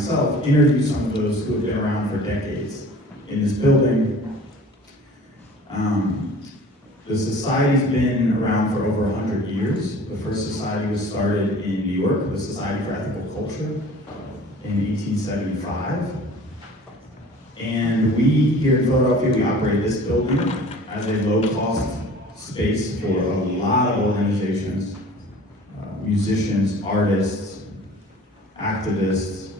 myself, interview some of those who have been around for decades in this building. The society's been around for over 100 years. The first society was started in New York, the Society for Ethical Culture, in 1875. And we here in Philadelphia, we operate this building as a low-cost space for a lot of organizations, musicians, artists, activists,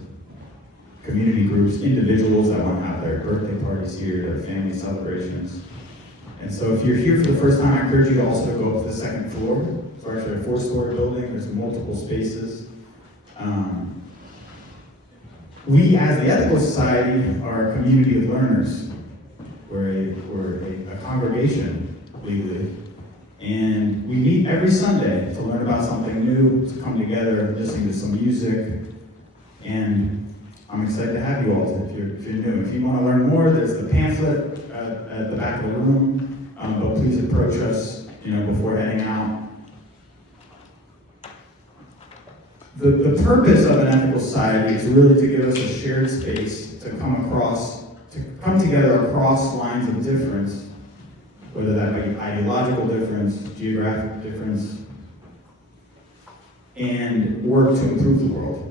community groups, individuals that want to have their birthday parties here, their family celebrations. And so if you're here for the first time, I encourage you to also go up to the second floor. It's actually a 4-story building. There's multiple spaces. We, as the Ethical Society, are a community of learners. We're a congregation, legally. And we meet every Sunday to learn about something new, to come together, listen to some music. And I'm excited to have you all if you're new. If you want to learn more, there's the pamphlet at the back of the room. But please approach us, before heading out. The purpose of an ethical society is really to give us a shared space to come together across lines of difference, whether that be ideological difference, geographic difference, and work to improve the world.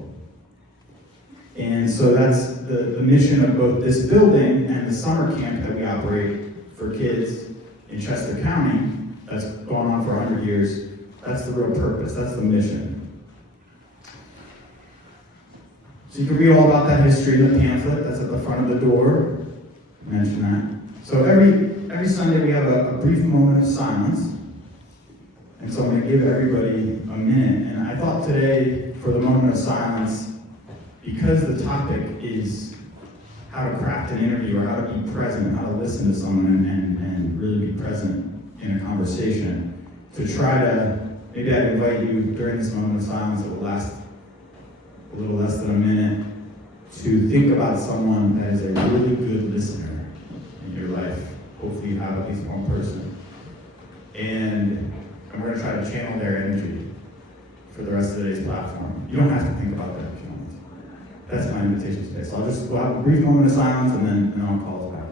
And so that's the mission of both this building and the summer camp that we operate for kids in Chester County, that's gone on for 100 years. That's the real purpose, that's the mission. So you can read all about that history in the pamphlet that's at the front of the door. Mention that. So every Sunday we have a brief moment of silence. And so I'm going to give everybody a minute. And I thought today, for the moment of silence, because the topic is how to craft an interview or how to be present, how to listen to someone and really be present in a conversation, to try to, maybe I'd invite you during this moment of silence that will last a little less than a minute, to think about someone that is a really good listener in your life. Hopefully you have at least one person. And we're going to try to channel their energy for the rest of today's platform. You don't have to think about that if you want. That's my invitation today. So I'll just go have a brief moment of silence and then I'll call us back.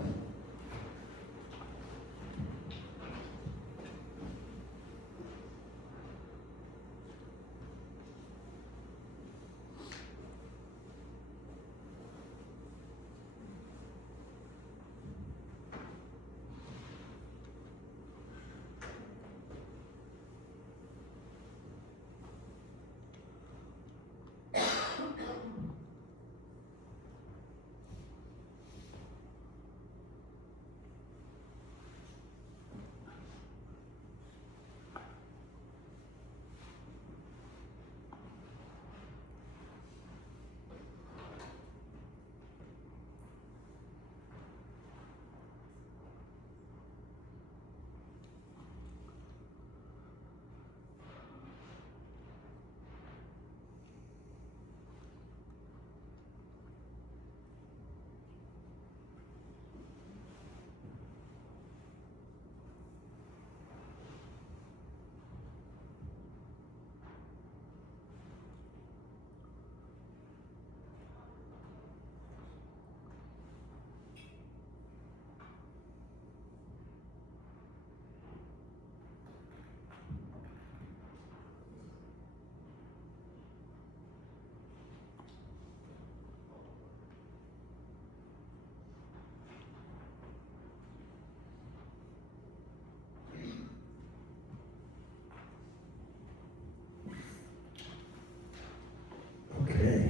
Okay,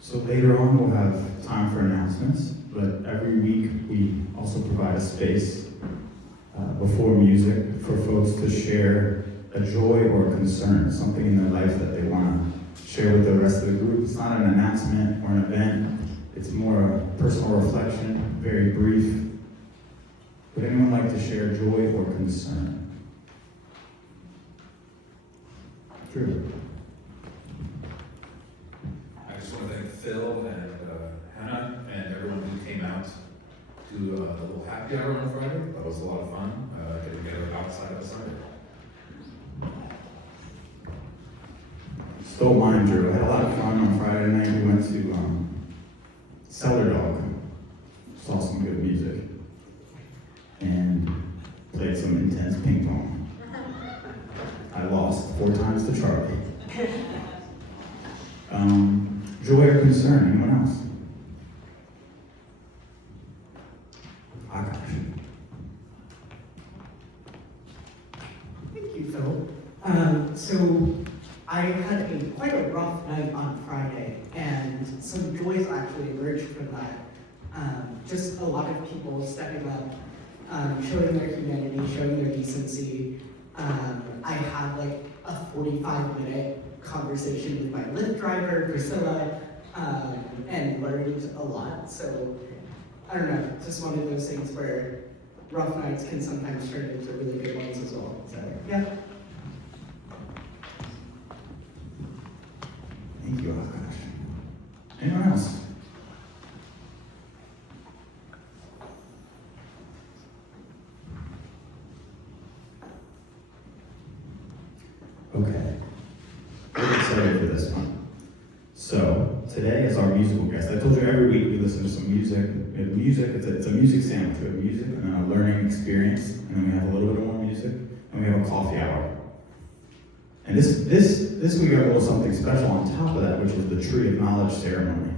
so later on we'll have time for announcements, but every week we also provide a space before music for folks to share a joy or a concern, something in their life that they want to share with the rest of the group. It's not an announcement or an event, it's more a personal reflection, very brief. Would anyone like to share joy or concern? Drew. I just want to thank Phil and Hannah and everyone who came out to a little happy hour on Friday. That was a lot of fun, getting together outside of the Sunday. Stole mine, Drew. I had a lot of fun on Friday night. We went to Cellar Dog saw some good music and played some intense ping pong. I lost 4 times to Charlie. Joy or concern, anyone else? Akash. Thank you, Phil. So I had quite a rough night on Friday, and some joys actually emerged from that. Just a lot of people stepping up, showing their humanity, showing their decency. I had like a 45-minute conversation with my Lyft driver, Priscilla, and learned a lot. So I don't know, just one of those things where rough nights can sometimes turn into really good ones as well. So yeah. Thank you, Akash. Anyone else? Okay. We're excited for this one. So, today is our musical guest. I told you every week we listen to some music. We have music, it's a music sandwich. We have music and then a learning experience, and then we have a little bit more music, and we have a coffee hour. And this week we have a little something special on top of that, which is the Tree of Knowledge ceremony.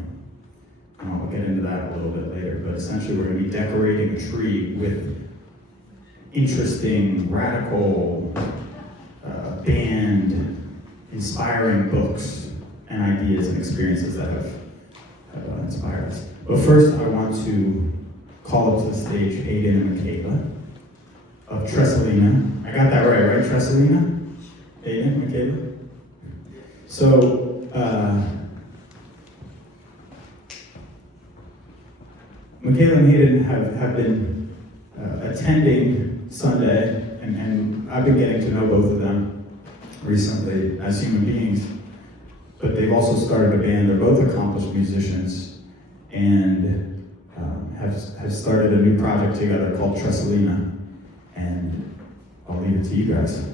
I'll get into that a little bit later, but essentially we're going to be decorating a tree with interesting, radical, band, inspiring books and ideas and experiences that have inspired us. But first, I want to call up to the stage Hayden and Michaela of Tressalina. I got that right? Tressalina? Hayden, Michaela? So, Michaela and Hayden have been attending Sunday, and I've been getting to know both of them recently as human beings, but they've also started a band. They're both accomplished musicians and have started a new project together called Tressalina, and I'll leave it to you guys.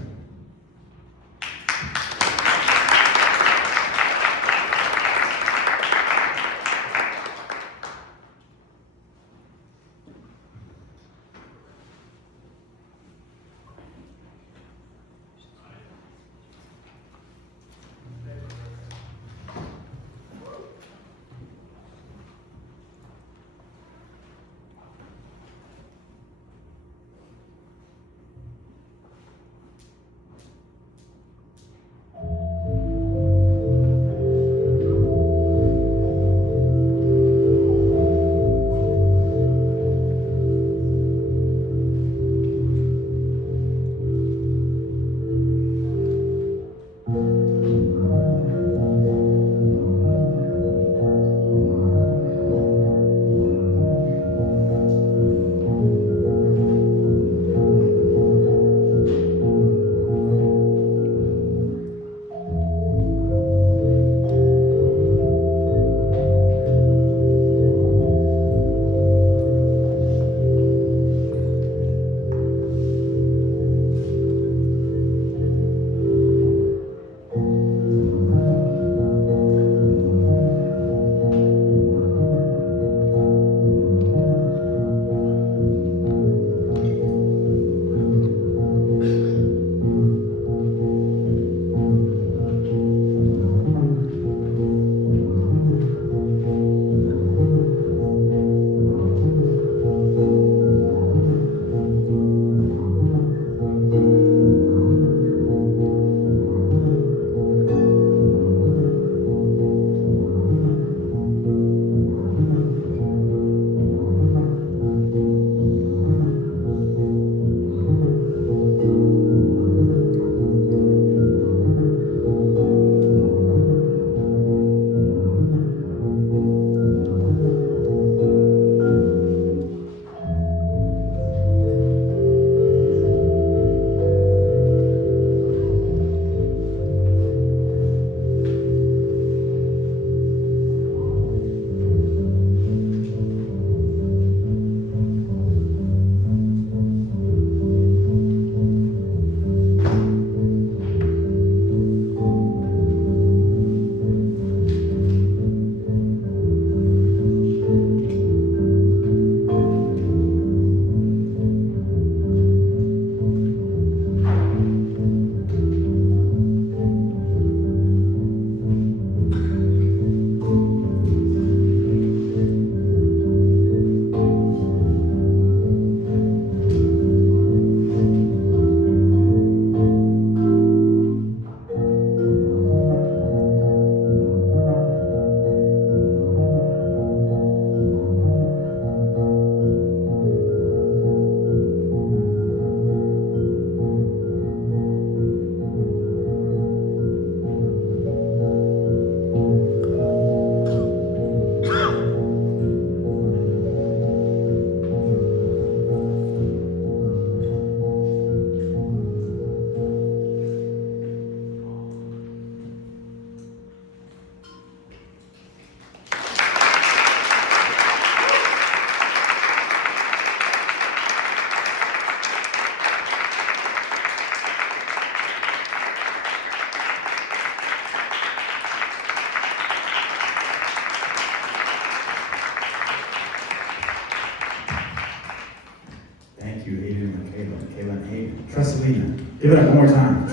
Give it up one more time.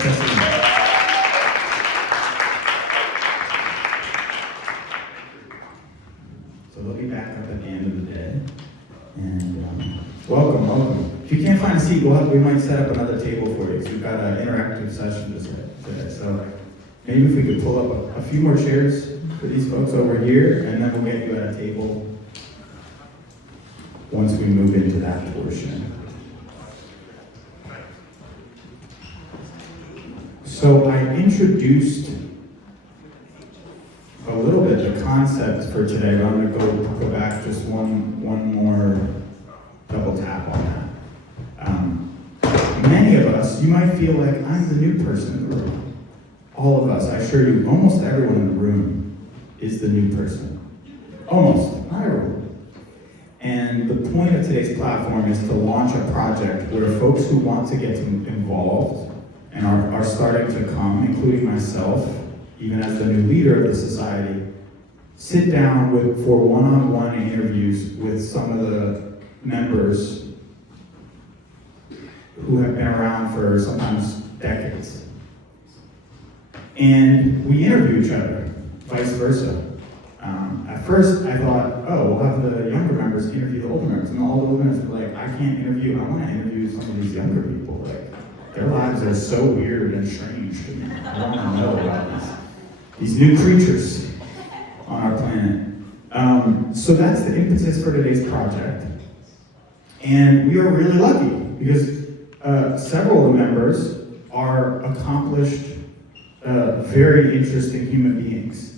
So they'll be back up at the end of the day. And welcome, welcome. If you can't find a seat, we might set up another table for you. So we've got an interactive session today. So maybe if we could pull up a few more chairs for these folks over here, and then we'll get you at a table once we move into that portion. So I introduced a little bit the concept for today, but I'm going to go back just one more double tap on that. Many of us, you might feel like I'm the new person in the room. All of us, I assure you, almost everyone in the room is the new person. Almost, not everyone. And the point of today's platform is to launch a project where folks who want to get involved and are starting to come, including myself, even as the new leader of the society, sit down for one-on-one interviews with some of the members who have been around for sometimes decades. And we interview each other, vice versa. At first, I thought, oh, we'll have the younger members interview the older members, and all the older members were like, I can't interview, I want to interview some of these younger people. Like, their lives are so weird and strange to me. I want to know about these new creatures on our planet. So that's the impetus for today's project. And we are really lucky because several of the members are accomplished, very interesting human beings.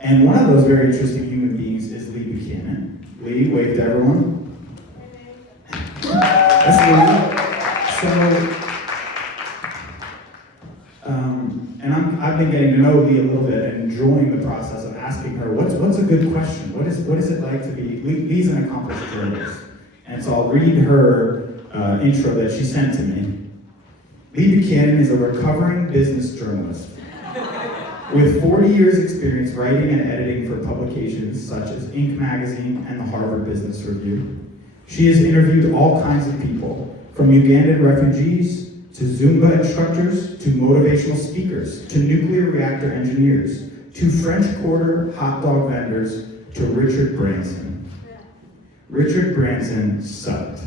And one of those very interesting human beings is Leigh Buchanan. Leigh, wave to everyone. That's Leigh. And I've been getting to know Leigh a little bit and enjoying the process of asking her, what's a good question? What is it like to be, Leigh's an accomplished journalist. And so I'll read her intro that she sent to me. Leigh Buchanan is a recovering business journalist with 40 years experience writing and editing for publications such as Inc. magazine and the Harvard Business Review. She has interviewed all kinds of people, from Ugandan refugees to Zumba instructors, to motivational speakers, to nuclear reactor engineers, to French Quarter hot dog vendors, to Richard Branson. Richard Branson sucked.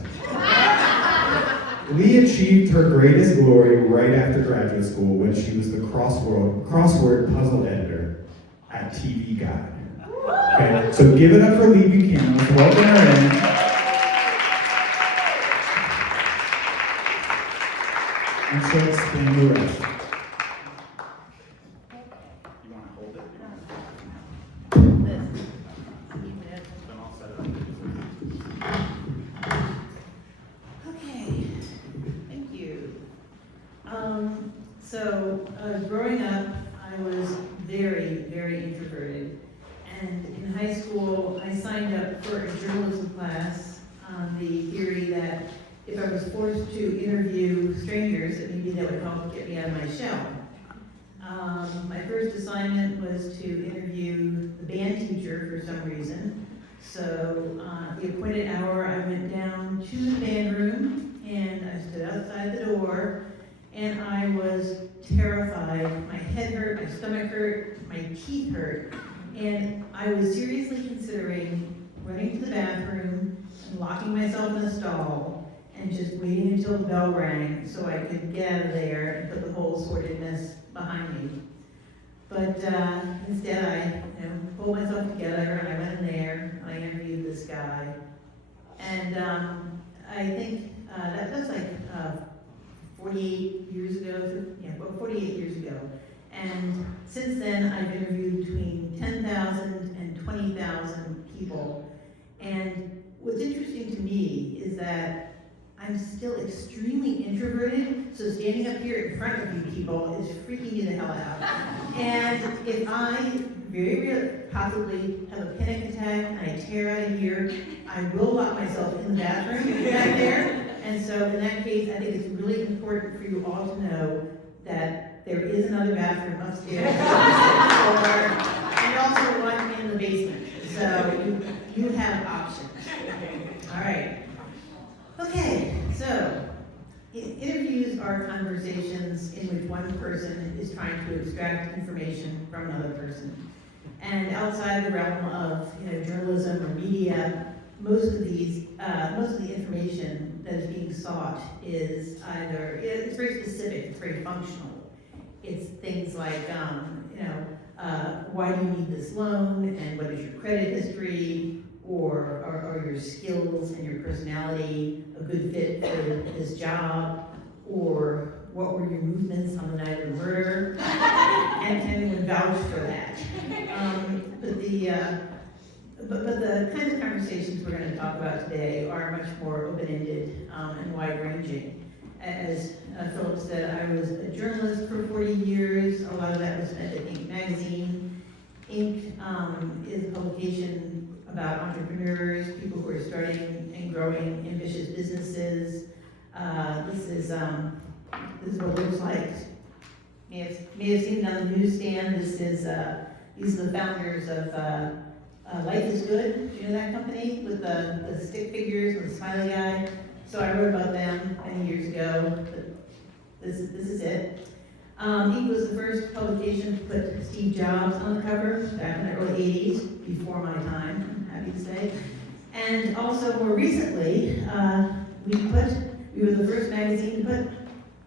Leigh achieved her greatest glory right after graduate school when she was the crossword puzzle editor at TV Guide. Okay, so give it up for Leigh Buchanan. Let's welcome her in. And she'll explain the rest. You want to hold it? Then I'll set it up. Okay, thank you. So growing up, I was very, very introverted. And in high school, I signed up for a journalism class on the theory that if I was forced to interview strangers, that maybe that would help get me out of my shell. My first assignment was to interview the band teacher for some reason. So the appointed hour, I went down to the band room and I stood outside the door and I was terrified. My head hurt, my stomach hurt, my teeth hurt. And I was seriously considering running to the bathroom and locking myself in a stall and just waiting until the bell rang so I could get out of there and put the whole sordidness behind me. But instead I pulled myself together and I went in there and I interviewed this guy. And I think that was like 48 years ago, about 48 years ago. And since then I've interviewed between 10,000 and 20,000 people. And what's interesting to me is that I'm still extremely introverted, so standing up here in front of you people is freaking me the hell out. And if I very rarely, possibly have a panic attack and I tear out of here, I will lock myself in the bathroom back there. And so in that case, I think it's really important for you all to know that there is another bathroom upstairs, and also one in the basement. So you have options. All right. Okay, so Interviews are conversations in which one person is trying to extract information from another person. And outside the realm of journalism or media, most of the information that is being sought is either, it's very specific, it's very functional. It's things like, why do you need this loan, and what is your credit history, or are your skills and your personality a good fit for this job, or what were your movements on the night of the murder, and can anyone vouch for that? But the kinds of conversations we're going to talk about today are much more open-ended and wide-ranging. As Philip said, I was a journalist for 40 years. A lot of that was spent at Inc. magazine. Inc. Is a publication about entrepreneurs, people who are starting and growing ambitious businesses. This is what it looks like. May have seen it on the newsstand. These are the founders of Life is Good. Do you know that company with the stick figures with the smiley guy? So I wrote about them many years ago. But this is it. Inc. was the first publication to put Steve Jobs on the cover back in the early 80s, before my time, I'm happy to say. And also more recently, we were the first magazine to put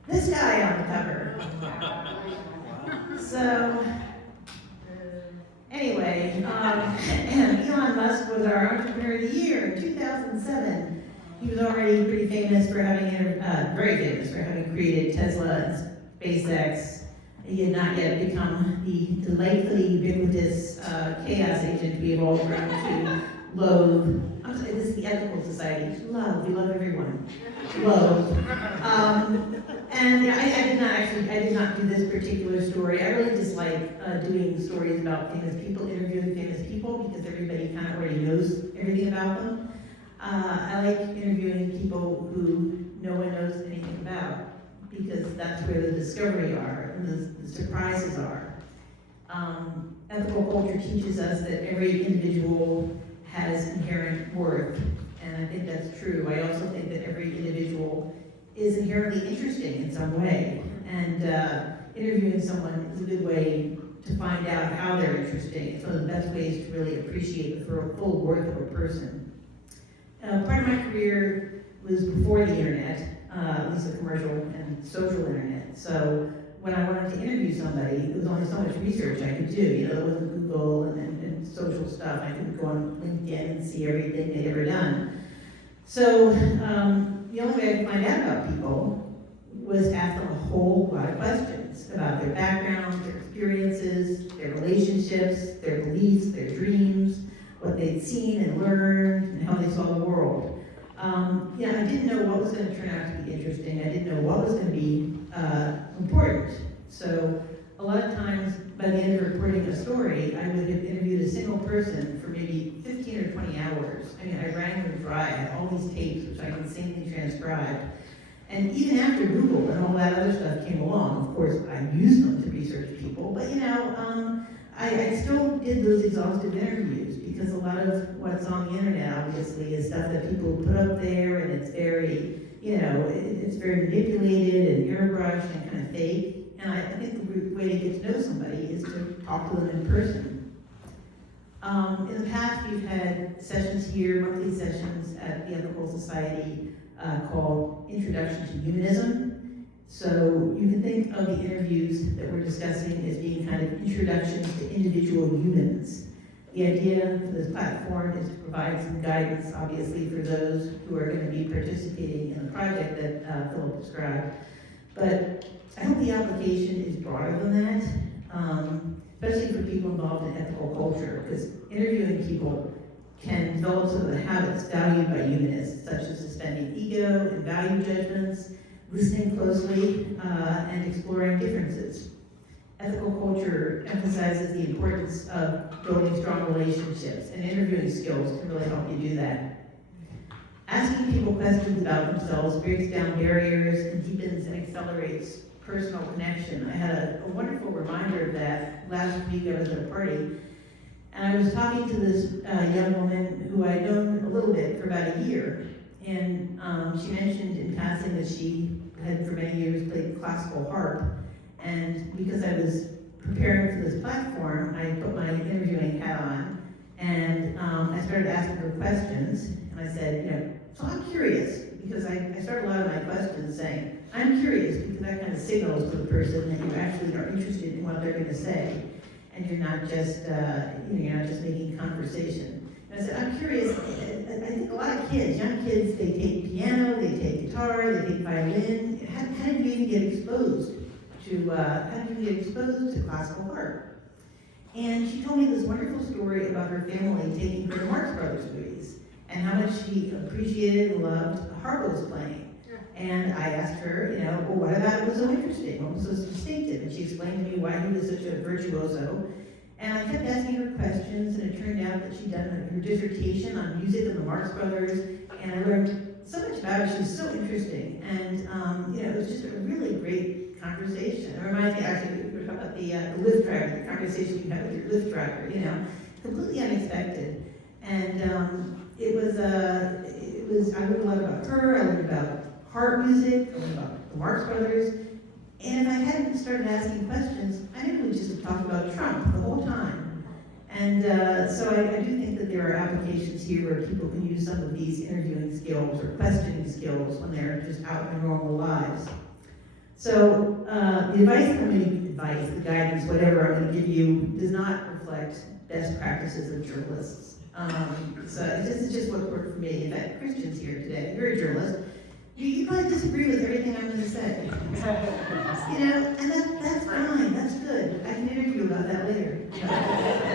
this guy on the cover. So, anyway, Elon Musk was our Entrepreneur of the Year in 2007. He was already pretty famous for having, very famous for having created Tesla and SpaceX. He had not yet become the delightfully ubiquitous chaos agent we have all grown to loathe. I'm sorry, this is the ethical society. Love, we love everyone. Loathe. And I did not do this particular story. I really dislike doing stories about famous people, interviewing famous people, because everybody kind of already knows everything about them. I like interviewing people who no one knows anything about, because that's where the discovery are and the surprises are. Ethical culture teaches us that every individual has inherent worth, and I think that's true. I also think that every individual is inherently interesting in some way, and interviewing someone is a good way to find out how they're interesting. It's one of the best ways to really appreciate the full worth of a person. Part of my career was before the internet, at least the commercial and social internet. So when I wanted to interview somebody, there was only so much research I could do. There wasn't Google and social stuff. I couldn't go on LinkedIn and see everything they'd ever done. So the only way I could find out about people was ask them a whole lot of questions about their background, their experiences, their relationships, their beliefs, their dreams, what they'd seen and learned, and how they saw the world. I didn't know what was going to turn out to be interesting. I didn't know what was going to be important. So a lot of times, by the end of reporting a story, I would have interviewed a single person for maybe 15 or 20 hours. I mean, I ran them dry. I had all these tapes, which I insanely transcribed. And even after Google and all that other stuff came along, of course, I used them to research people, but I still did those exhaustive interviews, because a lot of what's on the internet, obviously, is stuff that people put up there, and it's very, it's very manipulated and airbrushed and kind of fake. And I think the way to get to know somebody is to talk to them in person. In the past, we've had sessions here, monthly sessions at the Ethical Society called Introduction to Humanism. So you can think of the interviews that we're discussing as being kind of introductions to individual humans. The idea for this platform is to provide some guidance, obviously, for those who are going to be participating in the project that Philip described. But I hope the application is broader than that, especially for people involved in ethical culture, because interviewing people can develop some of the habits valued by humanists, such as suspending ego and value judgments, listening closely, and exploring differences. Ethical culture emphasizes the importance of building strong relationships, and interviewing skills can really help you do that. Asking people questions about themselves breaks down barriers and deepens and accelerates personal connection. I had a wonderful reminder of that last week. I was at a party, and I was talking to this young woman who I'd known a little bit for about a year. And she mentioned in passing that she had for many years played classical harp, and because I was preparing for this platform, I put my interviewing hat on, and I started asking her questions, and I said, so I'm curious, because I start a lot of my questions saying, I'm curious, because that kind of signals to the person that you actually are interested in what they're going to say, and you're not just, you're not just making conversation. And I said, I'm curious. I think a lot of kids, young kids, they take piano, they take guitar, they take violin. How did you even get exposed to classical harp? And she told me this wonderful story about her family taking her to Marx Brothers movies and how much she appreciated and loved Harpo's playing. And I asked her, well, what about it was so interesting? What was so distinctive? And she explained to me why he was such a virtuoso. And I kept asking her questions, and it turned out that she'd done her dissertation on music of the Marx Brothers, and I learned so much about her. She was so interesting, and it was just a really great conversation. It reminds me, actually, we were talking about the Lyft driver, the conversation you had with your Lyft driver, completely unexpected. And it was, I learned a lot about her, I learned about harp music, I learned about the Marx Brothers, and if I hadn't started asking questions, I would just have talked about Trump the whole time. And so I do think that there are applications here where people can use some of these interviewing skills or questioning skills when they're just out in their normal lives. So the the guidance, whatever I'm going to give you, does not reflect best practices of journalists. So it's just what worked for me. In fact, Christian's here today. You're a journalist. You probably disagree with everything I'm going to say. And that's fine, that's good. I can interview about that later.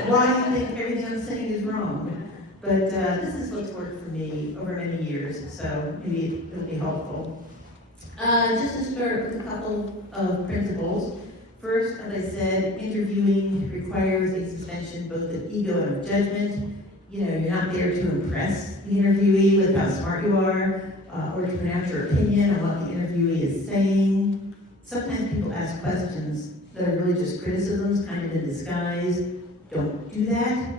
Why you think everything I'm saying is wrong. But this is what's worked for me over many years, so maybe it'll be helpful. Just to start with a couple of principles. First, as I said, interviewing requires a suspension both of ego and of judgment. You're not there to impress the interviewee with how smart you are, or to pronounce your opinion on what the interviewee is saying. Sometimes people ask questions that are really just criticisms, kind of in disguise. Don't do that.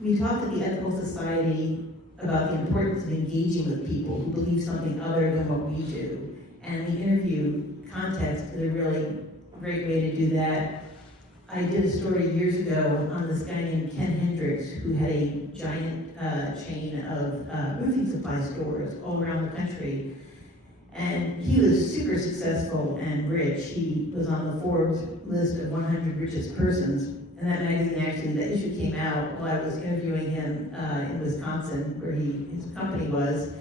We talk at the Ethical Society about the importance of engaging with people who believe something other than what we do. And the interview context is a really great way to do that. I did a story years ago on this guy named Ken Hendricks who had a giant chain of roofing supply stores all around the country. And he was super successful and rich. He was on the Forbes list of 100 richest persons. And that magazine, actually, that issue came out while I was interviewing him in Wisconsin, where his company was.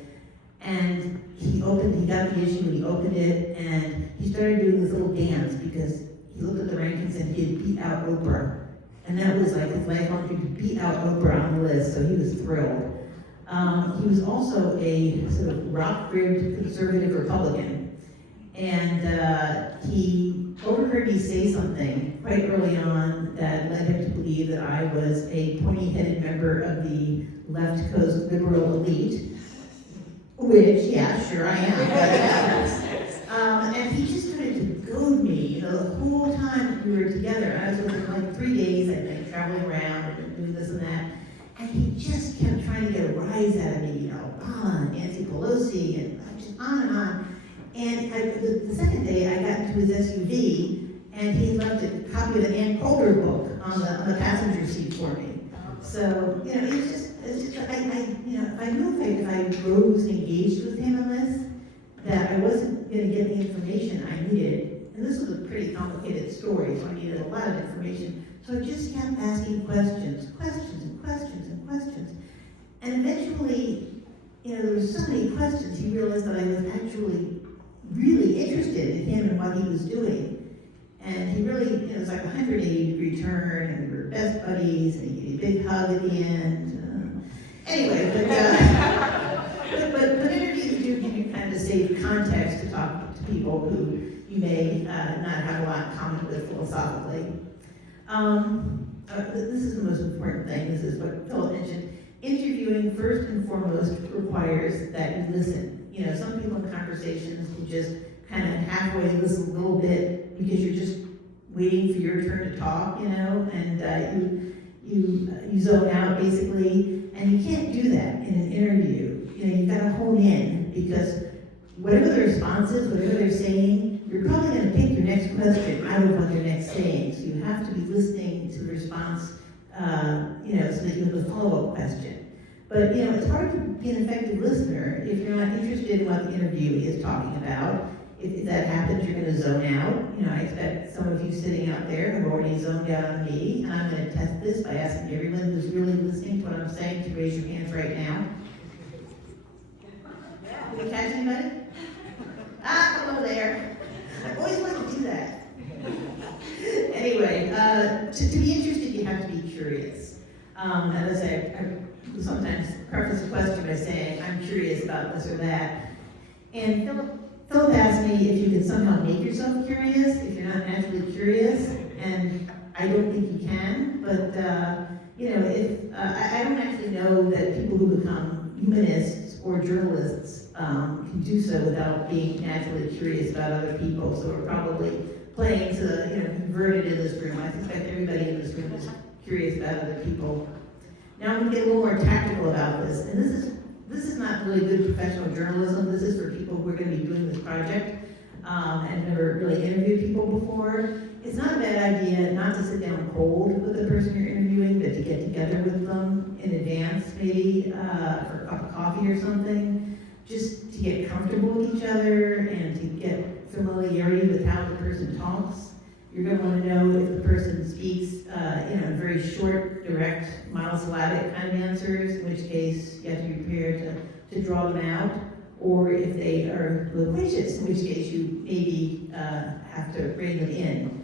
And he got the issue and he opened it, and he started doing this little dance because he looked at the rankings and he had beat out Oprah. And that was like his lifelong dream, to beat out Oprah on the list, so he was thrilled. He was also a sort of rock-ribbed conservative Republican. And he overheard me say something quite early on that led him to believe that I was a pointy-headed member of the left coast liberal elite, which, yeah, sure I am. And he just started to goad me, the whole time we were together. I was with him like 3 days, I think, traveling around and doing this and that. And he just kept trying to get a rise out of me, Nancy Pelosi, and just on and on. And the second day, I got into his SUV, and he left a copy of the Ann Coulter book on the passenger seat for me. So, it's just I knew if I rose and engaged with him on this, that I wasn't going to get the information I needed. And this was a pretty complicated story, so I needed a lot of information. So I just kept asking questions. And eventually, there were so many questions, he realized that I was actually really interested in him and what he was doing. And he really, it was like a 180-degree turn, and we were best buddies, and he gave me a big hug at the end. Anyway, but interviews do give you kind of a safe context to talk to people who you may not have a lot in common with philosophically. This is the most important thing. This is what Philip mentioned. Interviewing, first and foremost, requires that you listen. Some people in conversations will just kind of halfway listen a little bit because you're just waiting for your turn to talk, and you zone out basically, and you can't do that in an interview. You've got to hone in because whatever the response is, whatever they're saying, you're probably going to pick your next question out of what they're next saying. So you have to be listening to the response, so that you have a follow-up question. But, it's hard to be an effective listener if you're not interested in what the interviewee is talking about. If that happens, you're going to zone out. I expect some of you sitting out there have already zoned out on me, and I'm going to test this by asking everyone who's really listening to what I'm saying to raise your hands right now. Did we catch anybody? Hello there. I always like to do that. Anyway, to be interested, you have to be curious. As I say, I sometimes preface a question by saying, I'm curious about this or that. And Philip asked me if you could somehow make yourself curious, if you're not naturally curious, and I don't think you can, but, I don't actually know that people who become humanists or journalists can do so without being naturally curious about other people, so we're probably playing to, convert it in this room. I suspect everybody in this room is curious about other people. Now I'm going to get a little more tactical about this, and this is not really good professional journalism. This is for people who are going to be doing this project and never really interviewed people before. It's not a bad idea not to sit down cold with the person you're interviewing, but to get together with them in advance, maybe for a cup of coffee or something, just to get comfortable with each other and to get familiarity with how the person talks. You're going to want to know if the person speaks, very short, direct, monosyllabic kind of answers, in which case you have to be prepared to draw them out, or if they are loquacious, in which case you maybe have to rein them in.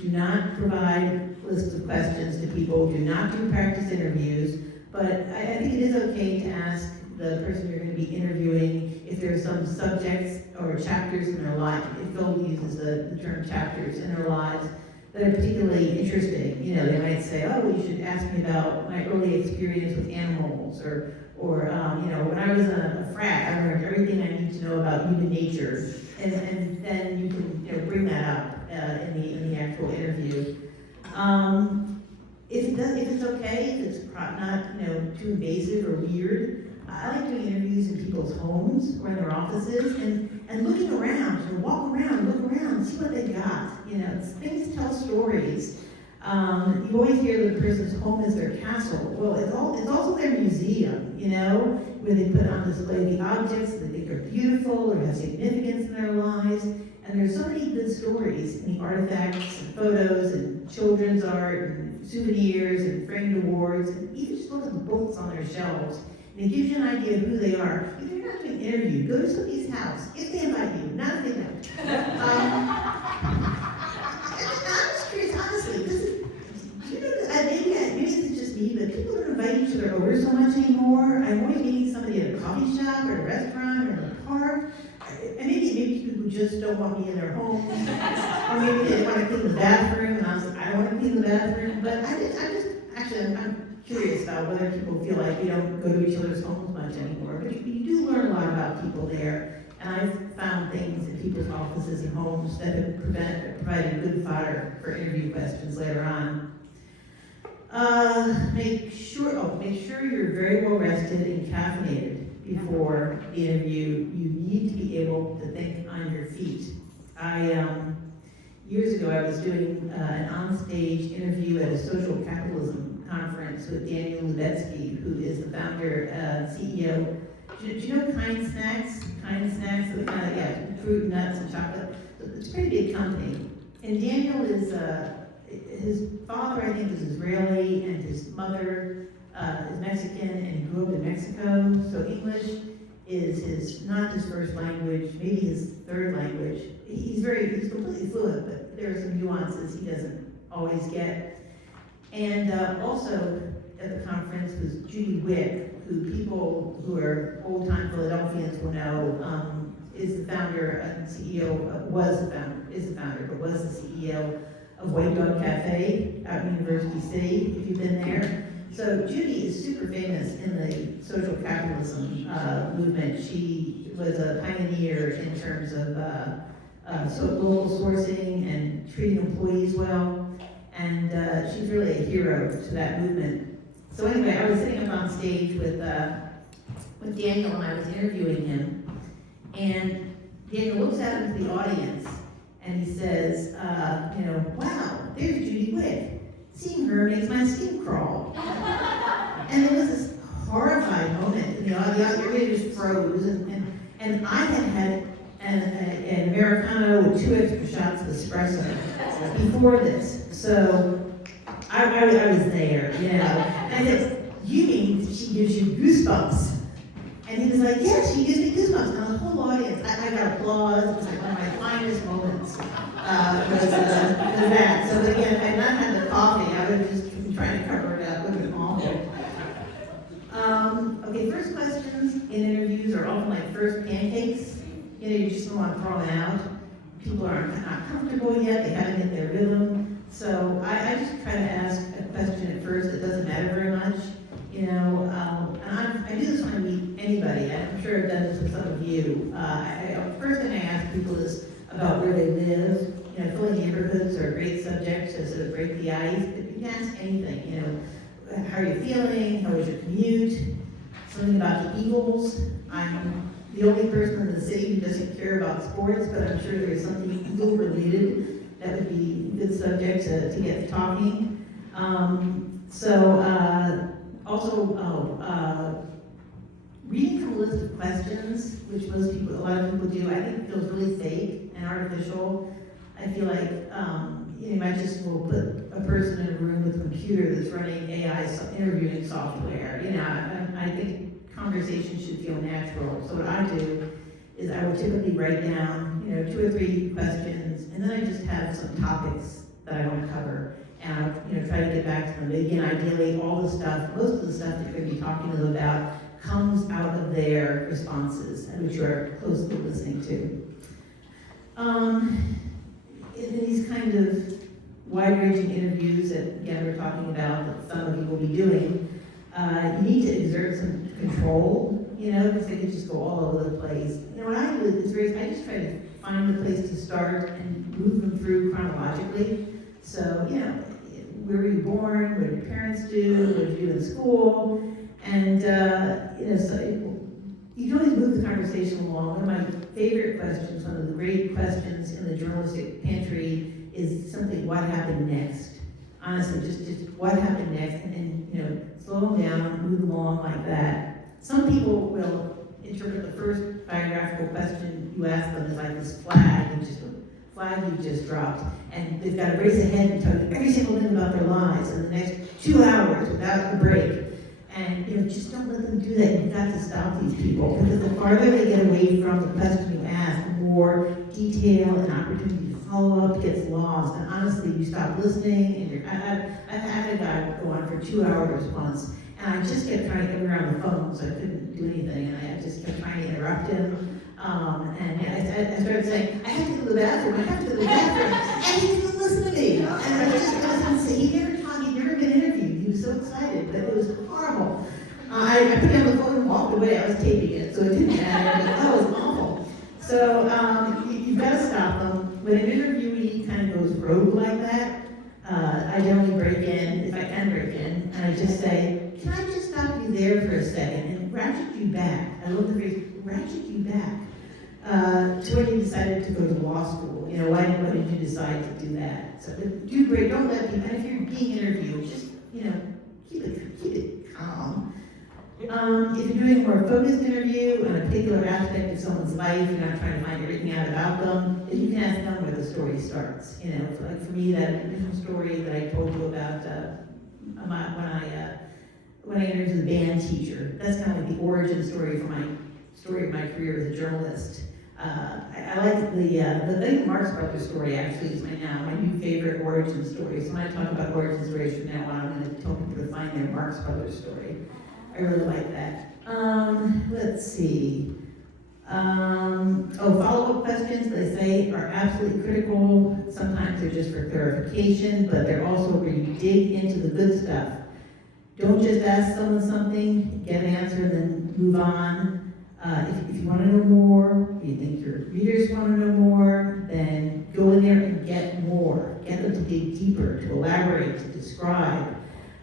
Do not provide lists of questions to people. Do not do practice interviews, but I think it is okay to ask the person you're going to be interviewing if there are some subjects or chapters in their life. If Phil uses the term chapters in their lives that are particularly interesting. They might say, oh, you should ask me about my early experience with animals, or when I was a frat, I learned everything I need to know about human nature, and then you can bring that up in the actual interview. If it's okay, if it's not too invasive or weird, I like doing interviews in people's homes or in their offices and looking around, walk around, look around, see what they got. Things tell stories. You always hear the person's home is their castle. Well, it's also their museum, where they put on display the objects that they think are beautiful or have significance in their lives. And there's so many good stories in the artifacts and photos and children's art and souvenirs and framed awards, and even just look at the books on their shelves. And it gives you an idea of who they are. If you're not doing an interview, go to somebody's house, if they invite you, not if they don't. I'm just curious, honestly, maybe it's just me, but people don't invite each other over so much anymore. I'm always meeting somebody at a coffee shop or a restaurant or in a park. And maybe people who just don't want me in their home, or maybe they want to clean the bathroom, and I was like, I don't want to clean the bathroom. But I'm curious about whether people feel like we don't go to each other's homes much anymore. But you do learn a lot about people there, and I've found things in people's offices and homes that have provided good fodder for interview questions later on. Make sure you're very well rested and caffeinated before the interview. You need to be able to think on your feet. Years ago, I was doing an onstage interview at a social capitalism conference with Daniel Lubetsky, who is the founder and CEO. Do you know Kind Snacks? Kind Snacks, so fruit, nuts, and chocolate. It's a pretty big company. And Daniel is, his father, I think, is Israeli, and his mother is Mexican, and he grew up in Mexico. So English is not his first language, maybe his third language. He's completely fluent, but there are some nuances he doesn't always get. And also at the conference was Judy Wick, who people who are old-time Philadelphians will know is the founder and CEO, is the founder, but was the CEO of White Dog Cafe out in University City, if you've been there. So Judy is super famous in the social capitalism movement. She was a pioneer in terms of local sourcing and treating employees well, and she's really a hero to that movement. So anyway, I was sitting up on stage with Daniel, and I was interviewing him, And Daniel looks out into the audience and he says, wow, there's Judy Wick. Seeing her makes my skin crawl. And there was this horrified moment in the audience. Everybody just froze. And I had an Americano with 2 extra shots of espresso before this. So I was there, And I said, you mean she gives you goosebumps? And he was like, yes, she gives me goosebumps. And the whole audience, I got applause. It was like one of my finest moments. Was that. So again, if I had not had the coffee, I would have just been trying to cover it up. It would have been awful. Okay, first questions in interviews are often like first pancakes. You just don't want to throw them out. People are not comfortable yet, they haven't hit their rhythm. So I just try to ask a question at first that doesn't matter very much. And I do this when I meet anybody. I'm sure I've done this with some of you. First thing I ask people is about where they live. Philly neighborhoods are a great subject to sort of break the ice. But you can ask anything, how are you feeling? How was your commute? Something about the Eagles. I'm the only person in the city who doesn't care about sports, but I'm sure there's something Eagle related that would be a good subject to get talking. Reading from a list of questions, which a lot of people do, I think feels really fake and artificial. I feel like you might just put a person in a room with a computer that's running AI interviewing software. I think conversation should feel natural. So what I do is I would typically write down, 2 or 3 questions, and then I just have some topics that I want to cover, and I'll, try to get back to them. But again, ideally, most of the stuff that you're going to be talking to them about comes out of their responses, and which you're closely listening to. In these kind of wide-ranging interviews that, again, we're talking about, that some of you will be doing, you need to exert some control, because they could just go all over the place. What I do is I just try to find a place to start and move them through chronologically. So, where were you born? What did your parents do? What did you do in school? And, so you can always move the conversation along. One of my favorite questions, one of the great questions in the journalistic pantry is simply what happened next. Honestly, just what happened next, and slow them down, move them along like that. Some people will interpret the first biographical question you ask them as like this flag you just dropped, and they've got to race ahead and tell you every single thing about their lives in the next 2 hours without a break. And just don't let them do that. You've got to stop these people, because the farther they get away from the question you ask, the more detail and opportunity to follow up gets lost. And honestly, you stop listening, and I had a guy go on for 2 hours once, and I just kept trying to get him around the phone, so I couldn't do anything, and I just kept trying to interrupt him. I started saying, I have to go to the bathroom, and he didn't listen to me. And I just wasn't saying, he'd never been interviewed. He was so excited, but it was horrible. I put down the phone and walked away. I was taping it, so it didn't matter, but that was awful. So you've got to stop them. When an interviewee kind of goes rogue like that, I generally break in, if I can break in, and I just say, can I just stop you there for a second and ratchet you back? I love the phrase, ratchet you back. To when you decided to go to law school. Why did you decide to do that? So do break, don't let people, and if you're being interviewed, just, keep it calm. If you're doing a more focused interview on a particular aspect of someone's life, you're not trying to find everything out about them, then you can ask them where the story starts. So like for me, that initial story that I told you about when I entered as a band teacher, that's kind of like the origin story for my story of my career as a journalist. I like the Marx Brothers story actually is my new favorite origin story. So when I talk about origin stories from now on, I'm going to tell people to find their Marx Brothers story. I really like that. Let's see. Follow-up questions, they say, are absolutely critical. Sometimes they're just for clarification, but they're also where you dig into the good stuff. Don't just ask someone something, get an answer, and then move on. If you want to know more, if you think your readers want to know more, then go in there and get more. Get them to dig deeper, to elaborate, to describe,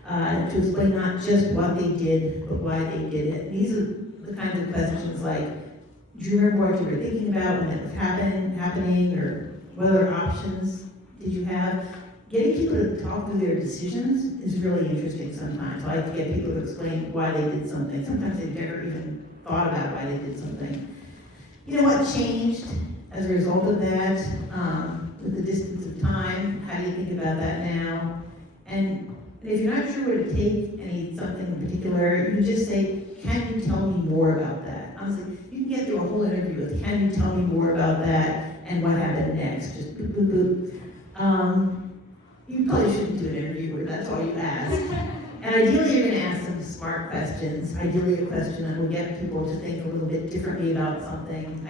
to explain not just what they did, but why they did it. These are the kinds of questions like, do you remember what you were thinking about when it was happening, or what other options did you have? Getting people to talk through their decisions is really interesting sometimes. I like to get people to explain why they did something. Sometimes they've never even thought about why they did something. You know what changed as a result of that, with the distance of time? How do you think about that now? And if you're not sure where to take something in particular, you can just say, can you tell me more about that? Honestly, you can get through a whole interview with, can you tell me more about that, and what happened next? Just boop, boop, boop. You probably shouldn't do an interview where that's all you ask. And ideally, you're going to ask some smart questions. Ideally, a question that will get people to think a little bit differently about something.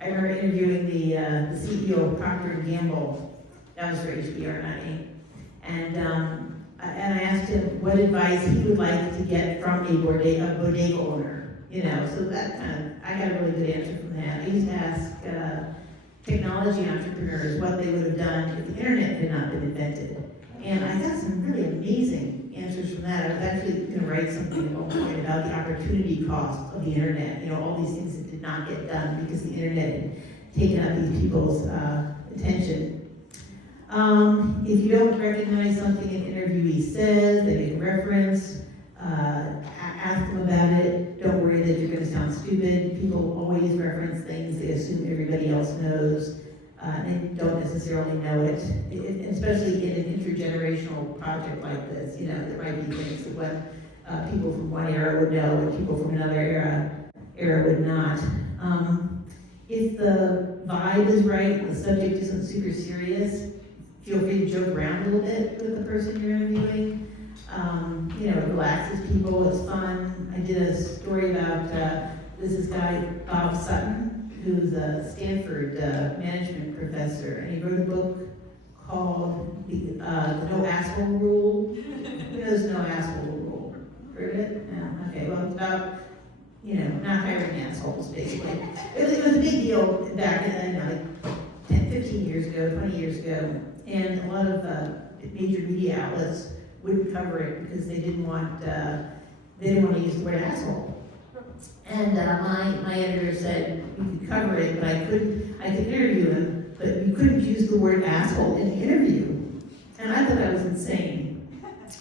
I remember interviewing the CEO of Procter & Gamble. That was for HBR 90. And I asked him what advice he would like to get from a bodega owner. You know, so that I got a really good answer from that. I used to ask technology entrepreneurs what they would have done if the internet had not been invented. And I got some really amazing answers from that. I was actually going to write something at one point about the opportunity cost of the internet. You know, all these things that did not get done because the internet had taken up these people's attention. If you don't recognize something an interviewee says, they make a reference, ask them about it. Don't worry that you're going to sound stupid. People always reference things they assume everybody else knows. And they don't necessarily know it, especially in an intergenerational project like this. You know, there might be things that what people from one era would know and people from another era would not. If the vibe is right and the subject isn't super serious, feel free to joke around a little bit with the person you're interviewing. You know, it relaxes people, it's fun. I did a story about this guy, Bob Sutton, who's a Stanford management professor, and he wrote a book called the No Asshole Rule. Who knows No Asshole Rule? Heard of it? No? Okay, well, it's about, you know, not hiring assholes, basically. It was a big deal back in, like 10, 15 years ago, 20 years ago, and a lot of major media outlets wouldn't cover it because they didn't want to use the word asshole. And my editor said you could cover it, but I could interview him, but you couldn't use the word asshole in the interview. And I thought that was insane.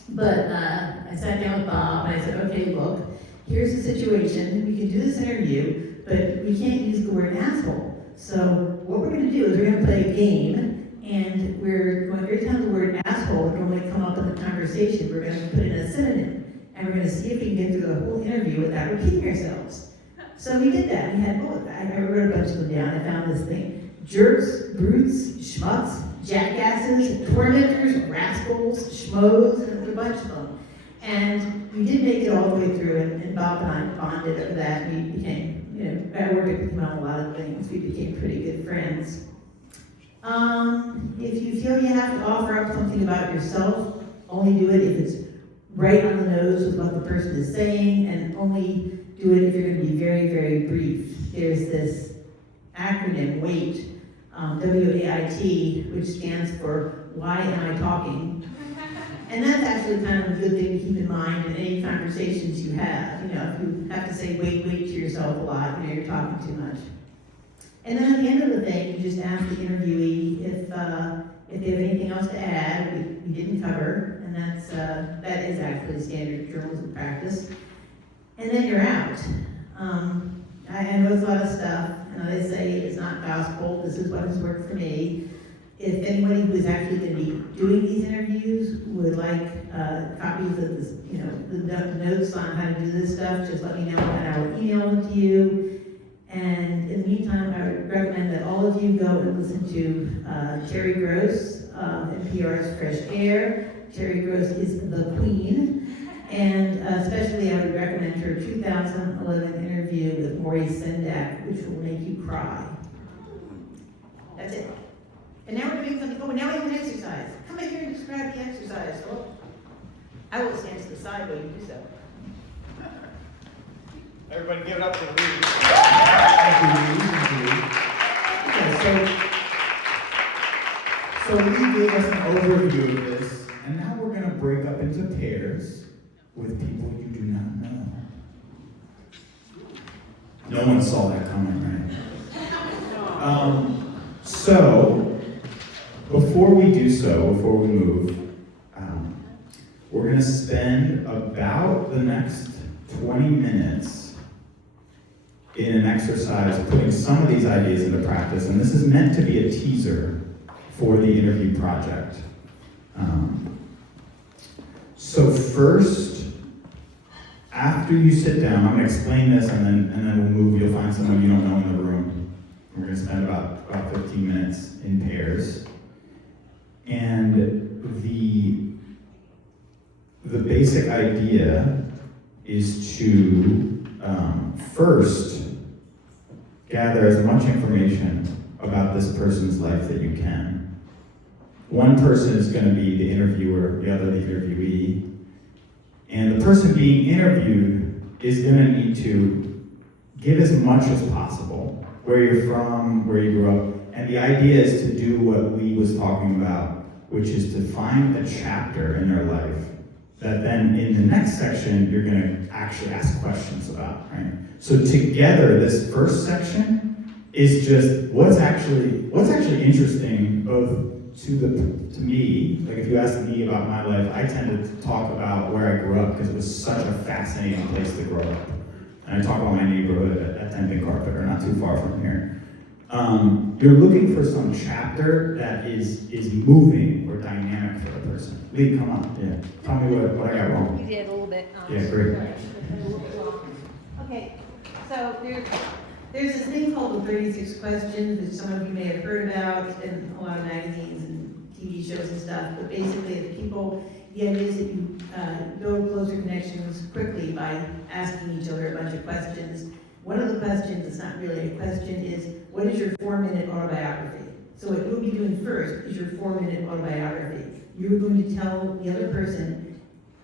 But I sat down with Bob and I said, okay, look, here's the situation. We can do this interview, but we can't use the word asshole. So what we're going to do is we're going to play a game. And we're going, every time the word asshole would normally come up in the conversation, we're going to put in a synonym. And we're going to see if we can get through the whole interview without repeating ourselves. So we did that. We had, I wrote a bunch of them down. I found this thing. Jerks, brutes, schmutz, jackasses, tormentors, rascals, schmoes, and a bunch of them. And we did make it all the way through, and Bob and I bonded over that. We became, you know, I worked with him on a lot of things. We became pretty good friends. If you feel you have to offer up something about yourself, only do it if it's right on the nose with what the person is saying, and only do it if you're going to be very, very brief. There's this acronym, WAIT, W-A-I-T, which stands for Why Am I Talking? And that's actually kind of a good thing to keep in mind in any conversations you have. You know, if you have to say wait to yourself a lot, you know, you're talking too much. And then at the end of the thing, you just ask the interviewee if they have anything else to add. We didn't cover, and that is actually standard journalism practice. And then you're out. I know it's a lot of stuff, and they say it's not gospel. This is what has worked for me. If anybody who is actually going to be doing these interviews would like copies of this, you know, the notes on how to do this stuff, just let me know, and I will email them to you. And in the meantime, I would recommend that all of you go and listen to Terry Gross, NPR's Fresh Air. Terry Gross is the queen. And especially I would recommend her 2011 interview with Maurice Sendak, which will make you cry. That's it. And now we're doing something, now we have an exercise. Come back here and describe the exercise. Well, I will stand to the side while you do so. Everybody give it up for Leigh. So Leigh gave us an overview of this, and now we're going to break up into pairs with people you do not know. No one saw that coming, right? So, before we move, we're going to spend about the next 20 minutes in an exercise putting some of these ideas into practice, and this is meant to be a teaser for the interview project. So first, after you sit down, I'm going to explain this and then we'll move. You'll find someone you don't know in the room. We're going to spend about 15 minutes in pairs. And the basic idea is to first gather as much information about this person's life that you can. One person is going to be the interviewer, the other the interviewee. And the person being interviewed is going to need to give as much as possible, where you're from, where you grew up. And the idea is to do what Leigh was talking about, which is to find a chapter in their life that then in the next section, you're going to actually ask questions about, right? So together, this first section is just what's actually interesting, both to me, like if you ask me about my life, I tend to talk about where I grew up because it was such a fascinating place to grow up. And I talk about my neighborhood at 10th and Carpenter, not too far from here. You're looking for some chapter that is moving or dynamic for a person. Leigh, come on, yeah. Tell me what I got wrong. You did a little bit. Yeah, great. Okay, so there's this thing called the 36 questions, which some of you may have heard about in a lot of magazines and TV shows and stuff, but basically if people, the idea is that you build closer connections quickly by asking each other a bunch of questions. One of the questions, it's not really a question, is what is your 4-minute autobiography? So what you'll be doing first is your 4-minute autobiography. You're going to tell the other person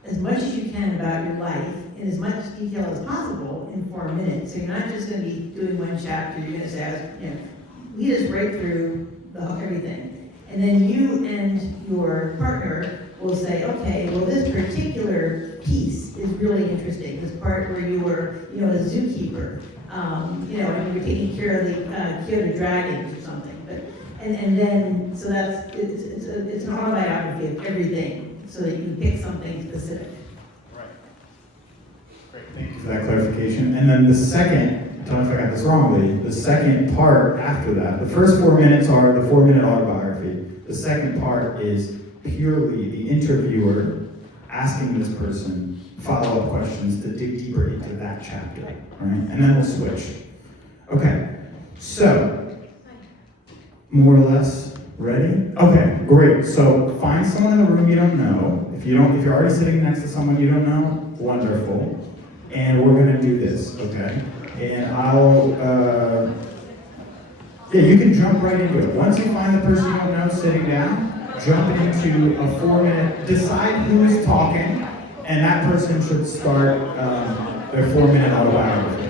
as much as you can about your life in as much detail as possible in 4 minutes. So you're not just going to be doing one chapter, you're going to say, lead us right through everything. And then you and your partner will say, okay, well this particular piece is really interesting. This part where you were, a zookeeper, and you were taking care of the dragons or something. But and then so that's it's an autobiography of everything, so that you can pick something specific. Right. Great. Thank you for that clarification. And then the second, I don't know if I got this wrong, Leigh, the second part after that, the first 4 minutes are the 4-minute autobiography. The second part is purely the interviewer asking this person follow-up questions to dig deeper into that chapter, right? And then we'll switch. Okay, so, more or less ready? Okay, great. So find someone in the room you don't know. If you're already sitting next to someone you don't know, wonderful. And we're gonna do this, okay? And you can jump right into it. Once you find the person you don't know sitting down, jump into a 4-minute, decide who is talking, and that person should start their 4-minute autobiography.